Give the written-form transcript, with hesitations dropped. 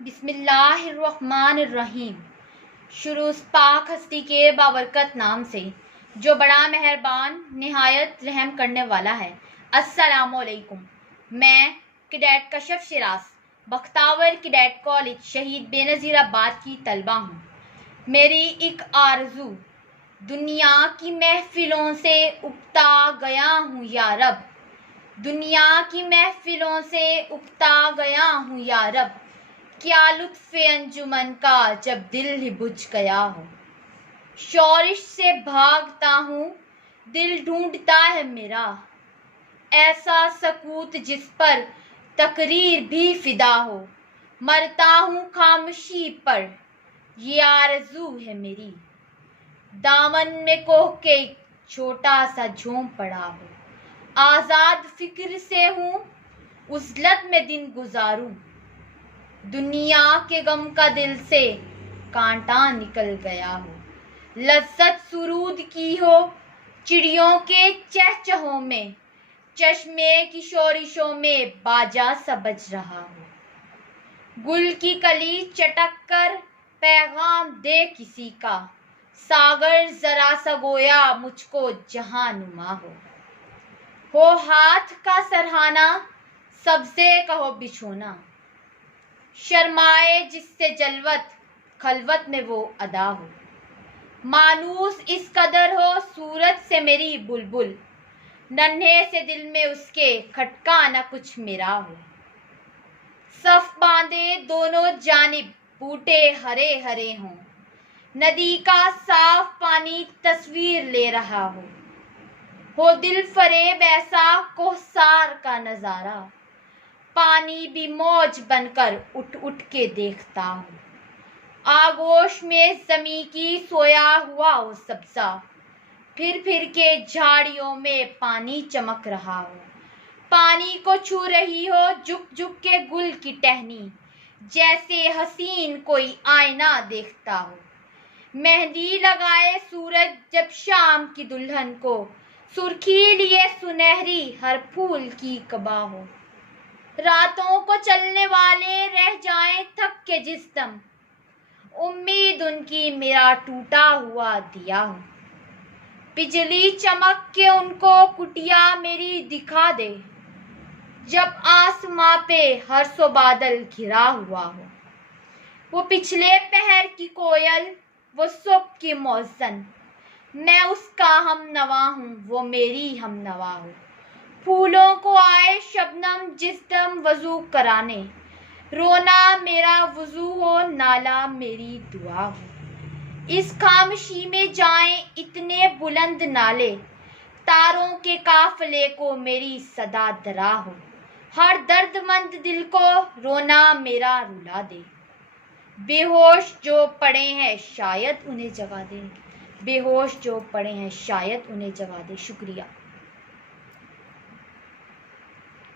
بسم اللہ الرحمن الرحیم۔ شروع پاک ہستی کے بابرکت نام سے جو بڑا مہربان نہایت رحم کرنے والا ہے۔ السلام علیکم۔ میں کیڈیٹ کشف شیراز بختاور کیڈیٹ کالج شہید بے نظیر آباد کی طالبہ ہوں۔ میری ایک آرزو، دنیا کی محفلوں سے اکتا گیا ہوں یا رب، دنیا کی محفلوں سے اکتا گیا ہوں یا رب، کیا لطف انجمن کا جب دل ہی بجھ گیا ہو۔ شورش سے بھاگتا ہوں، دل ڈھونڈتا ہے میرا، ایسا سکوت جس پر تقریر بھی فدا ہو۔ مرتا ہوں خاموشی پر، یہ آرزو ہے میری، دامن میں کوہ کے ایک چھوٹا سا جھوم پڑا ہو۔ آزاد فکر سے ہوں، عزلت میں دن گزاروں، دنیا کے غم کا دل سے کانٹا نکل گیا ہو۔ لذت سرود کی ہو چڑیوں کے چہچہوں میں، چشمے کی شورشوں میں باجا سا بج رہا ہو۔ گل کی کلی چٹک کر پیغام دے کسی کا، ساغر ذرا سا گویا مجھ کو جہاں نما ہو ہاتھ کا سرہانا، سبزے کا ہو بچھونا، شرمائے جس سے جلوت خلوت میں وہ ادا ہو۔ مانوس اس قدر ہو صورت سے میری بلبل، ننھے سے دل میں اس کے کھٹکا نہ کچھ میرا ہو۔ صف باندھے دونوں جانب بوٹے ہرے ہرے ہوں، ندی کا صاف پانی تصویر لے رہا ہو دل فریب ایسا کوہسار کا نظارہ، پانی بھی موج بن کر اٹھ اٹھ کے دیکھتا ہوں۔ آغوش میں زمیں کی سویا ہوا ہو سبزہ، پھر پھر کے جھاڑیوں میں پانی چمک رہا ہو۔ پانی کو چھو رہی ہو جھک جھک کے گل کی ٹہنی، جیسے حسین کوئی آئینہ دیکھتا ہو۔ مہندی لگائے سورج جب شام کی دلہن کو، سرخی لیے سنہری ہر پھول کی قبا ہو۔ راتوں کو چلنے والے رہ جائیں تھک کے جس دم، امید ان کی میرا ٹوٹا ہوا دیا ہو۔ بجلی چمک کے ان کو کٹیا میری دکھا دے، جب آسماں پہ ہرس و بادل گھرا ہوا ہو۔ وہ پچھلے پہر کی کوئل، وہ صبح کی مؤذن، میں اس کا ہم نوا ہوں، وہ میری ہم نوا ہو۔ پھولوں کو آئے شبنم جس دم وضو کرانے، رونا میرا وضو ہو نالہ میری دعا ہو۔ اس خاموشی میں جائیں اتنے بلند نالے، تاروں کے قافلے کو میری صدا درا ہو۔ ہر درد مند دل کو رونا میرا رلا دے، بے ہوش جو پڑے ہیں شاید انہیں جگا دے، بے ہوش جو پڑے ہیں شاید انہیں جگا دے۔ شکریہ۔